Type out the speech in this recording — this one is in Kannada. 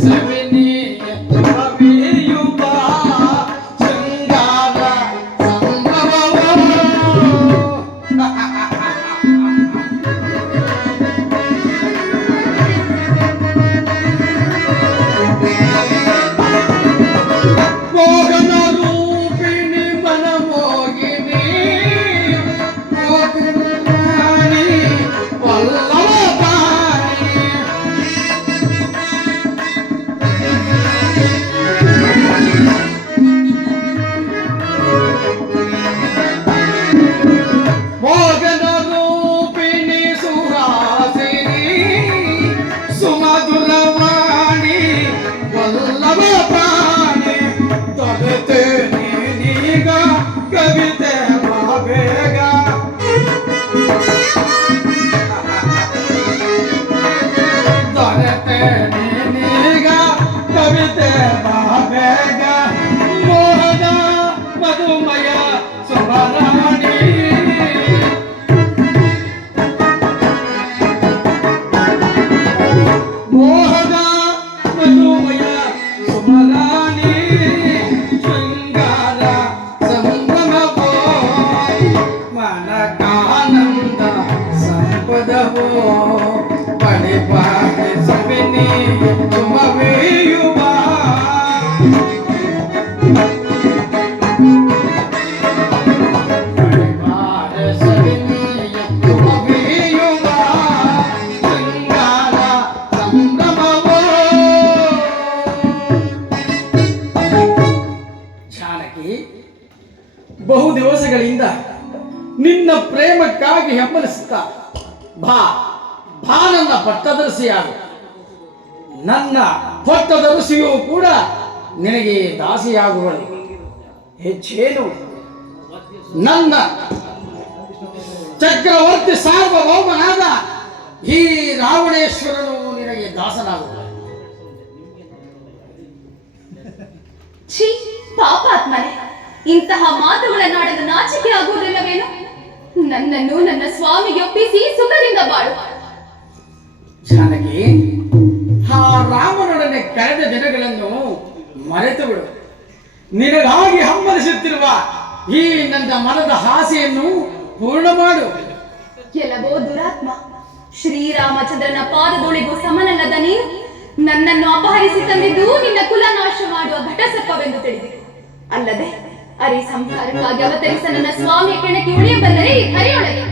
Yes, I will. ಮಧುಮಯ ಸುಭಾರ ಜಾನಕಿ ಬಹು ದಿವಸಗಳಿಂದ ನಿನ್ನ ಪ್ರೇಮಕ್ಕಾಗಿ ಹೆಮ್ಮನಿಸುತ್ತಾ ಬಾ ಬಾ ನನ್ನ ಪಟ್ಟದರ್ಶಿಯಾಗು ನನ್ನ ಪಟ್ಟದರ್ಶಿಯೂ ಕೂಡ ನಿನಗೆ ದಾಸಿಯಾಗುವಳು. ಹೆಚ್ಚೇನು ನನ್ನ ಚಕ್ರವರ್ತಿ ಸಾರ್ವಭೌಮನಾದ ಈ ರಾವಣೇಶ್ವರನು ನಿನಗೆ ದಾಸನಾಗುವ ಇಂತಹ ಮಾತುಗಳನ್ನಾಡಲು ನಾಚಿಕೆ ಆಗುವುದಿಲ್ಲವೇನು? ನನ್ನನ್ನು ನನ್ನ ಸ್ವಾಮಿಗೆ ಒಪ್ಪಿಸಿ ಸುಖದಿಂದ ಬಾಳು. ಜಾನಕಿ ಆ ರಾಮನೊಡನೆ ಕಳೆದ ದಿನಗಳನ್ನು ಮರೆತು ಬಿಡು. ನಿನಗಾಗಿ ಹಂಬಲಿಸುತ್ತಿರುವ ಈ ನನ್ನ ಮನದ ಆಸೆಯನ್ನು ಪೂರ್ಣ ಮಾಡು. ಕೆಲವೋ ದುರಾತ್ಮ. ಶ್ರೀರಾಮಚಂದ್ರನ ಪಾದದೊಳಿಗೂ ಸಮನಲ್ಲದ ನೀನು ನನ್ನನ್ನು ಅಪಹರಿಸಿ ತಂದಿದ್ದು ನಿನ್ನ ಕುಲನಾಶ ಮಾಡುವ ಘಟಸಪ್ಪವೆಂದು ತಿಳಿದಿದೆ ಅಲ್ಲದೆ ಅರಿ ಸಂಹಾರಕ್ಕಾಗಿ ಅವತರಿಸ ನನ್ನ ಸ್ವಾಮಿಯ ಕೆಣಕ್ಕೆ ಉಳಿಯ ಬಂದರೆ ಈ ಕರೆಯೊಳಗೆ